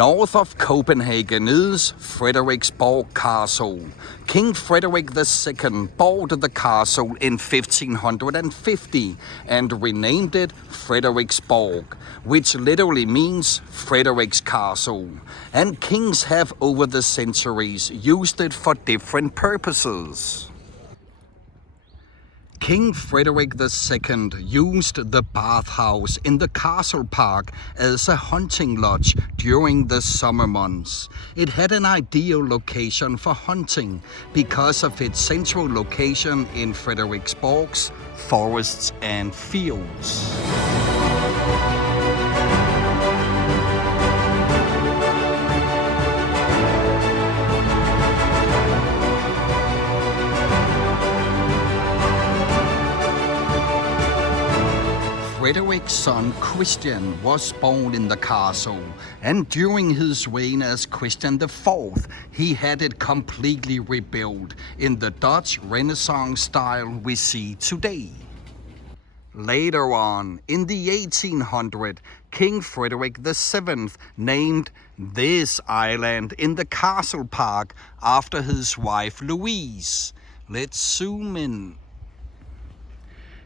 North of Copenhagen is Frederiksborg Castle. King Frederick II bought the castle in 1550 and renamed it Frederiksborg, which literally means Frederick's Castle. And kings have over the centuries used it for different purposes. King Frederick II used the bathhouse in the castle park as a hunting lodge during the summer months. It had an ideal location for hunting because of its central location in Frederiksborg's forests and fields. Frederick's son Christian was born in the castle, and during his reign as Christian IV, he had it completely rebuilt in the Dutch Renaissance style we see today. Later on, in the 1800s, King Frederick VII named this island in the castle park after his wife Louise. Let's zoom in.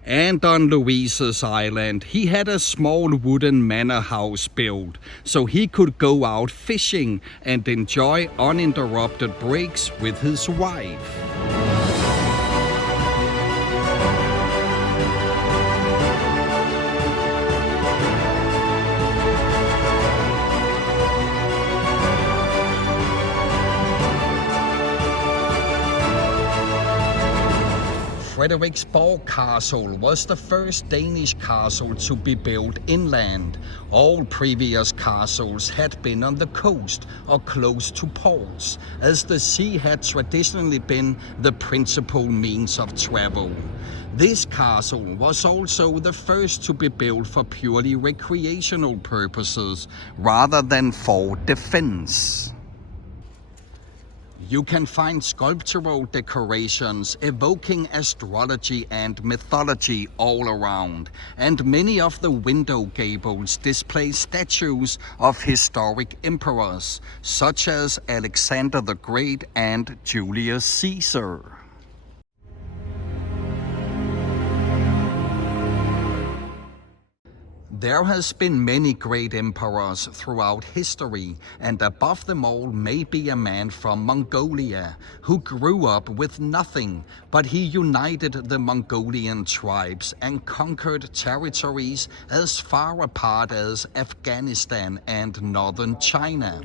And on Louise's island, he had a small wooden manor house built, so he could go out fishing and enjoy uninterrupted breaks with his wife. Frederiksborg Castle was the first Danish castle to be built inland. All previous castles had been on the coast or close to ports, as the sea had traditionally been the principal means of travel. This castle was also the first to be built for purely recreational purposes rather than for defense. You can find sculptural decorations evoking astrology and mythology all around, and many of the window gables display statues of historic emperors, such as Alexander the Great and Julius Caesar. There has been many great emperors throughout history, and above them all may be a man from Mongolia who grew up with nothing, but he united the Mongolian tribes and conquered territories as far apart as Afghanistan and northern China.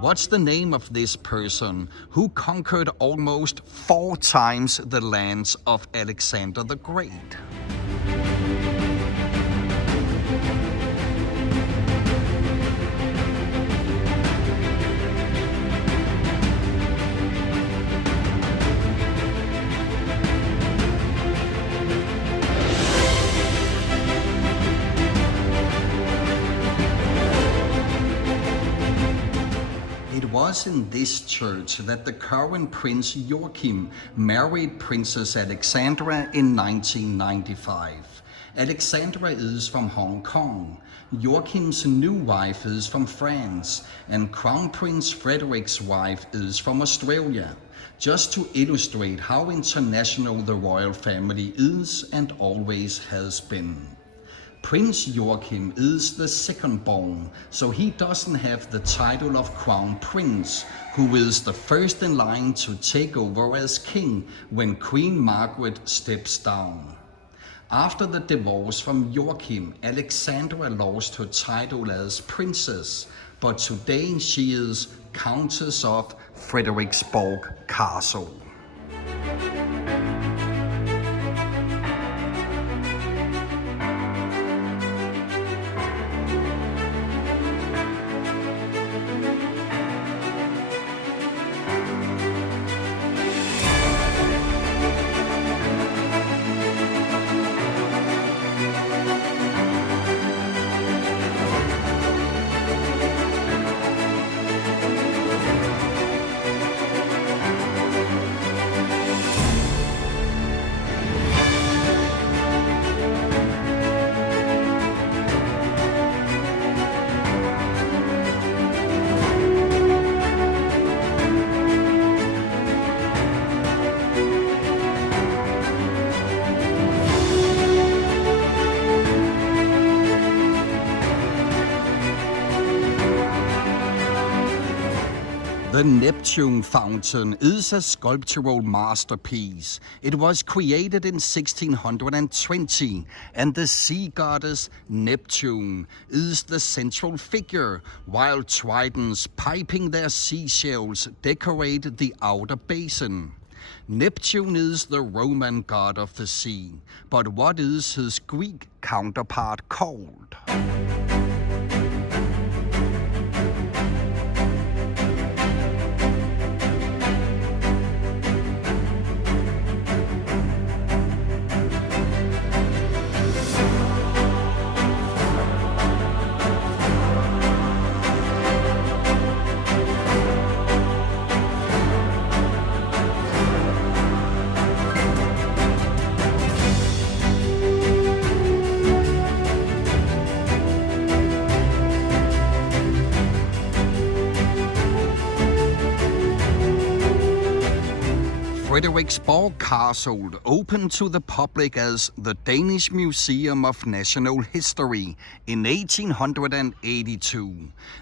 What's the name of this person who conquered almost 4 times the lands of Alexander the Great? It was in this church that the current Prince Joachim married Princess Alexandra in 1995. Alexandra is from Hong Kong. Joachim's new wife is from France, and Crown Prince Frederick's wife is from Australia. Just to illustrate how international the royal family is and always has been. Prince Joachim is the second-born, so he doesn't have the title of Crown Prince, who is the first in line to take over as king when Queen Margaret steps down. After the divorce from Joachim, Alexandra lost her title as princess, but today she is Countess of Frederiksborg Castle. The Neptune Fountain is a sculptural masterpiece. It was created in 1620, and the sea goddess Neptune is the central figure, while tridents piping their seashells decorate the outer basin. Neptune is the Roman god of the sea, but what is his Greek counterpart called? Frederiksborg Castle opened to the public as the Danish Museum of National History in 1882.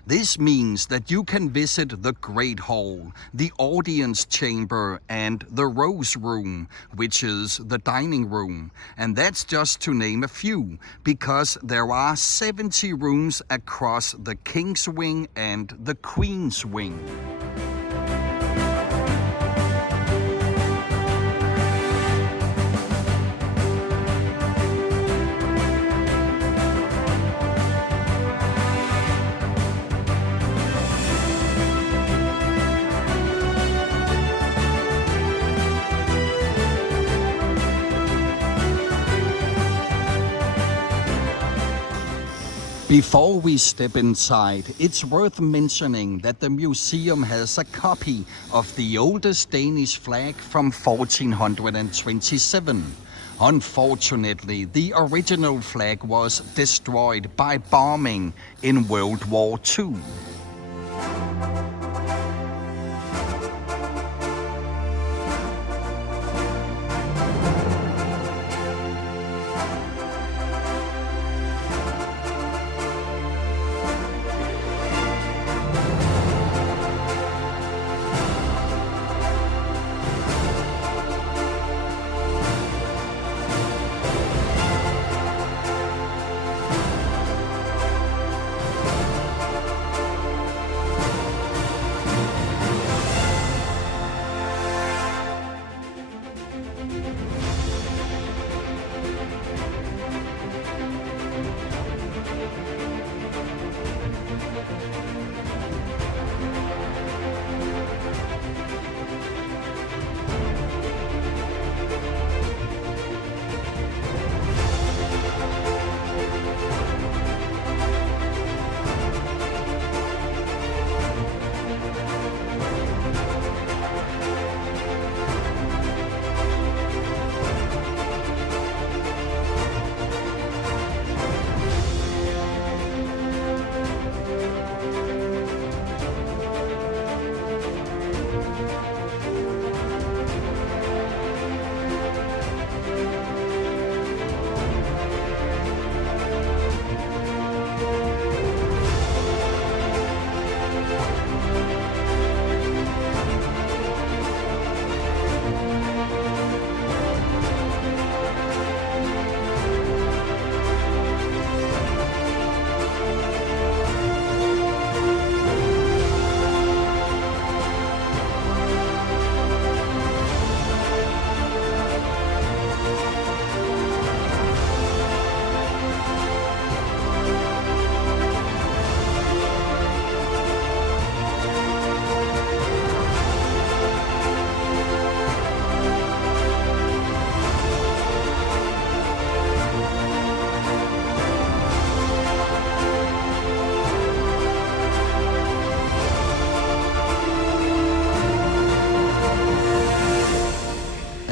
This means that you can visit the Great Hall, the Audience Chamber, and the Rose Room, which is the dining room. And that's just to name a few, because there are 70 rooms across the King's Wing and the Queen's Wing. Before we step inside, it's worth mentioning that the museum has a copy of the oldest Danish flag from 1427. Unfortunately, the original flag was destroyed by bombing in World War II.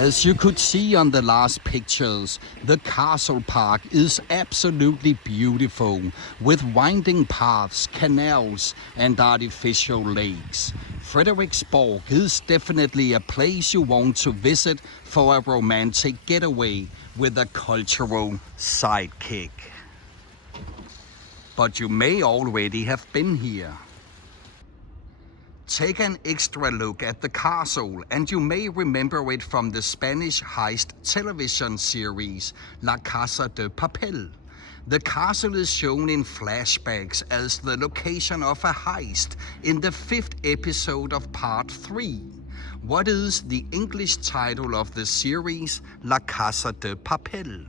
As you could see on the last pictures, the castle park is absolutely beautiful, with winding paths, canals and artificial lakes. Frederiksborg is definitely a place you want to visit for a romantic getaway with a cultural sidekick. But you may already have been here. Take an extra look at the castle, and you may remember it from the Spanish heist television series La Casa de Papel. The castle is shown in flashbacks as the location of a heist in the 5th episode of Part 3. What is the English title of the series La Casa de Papel?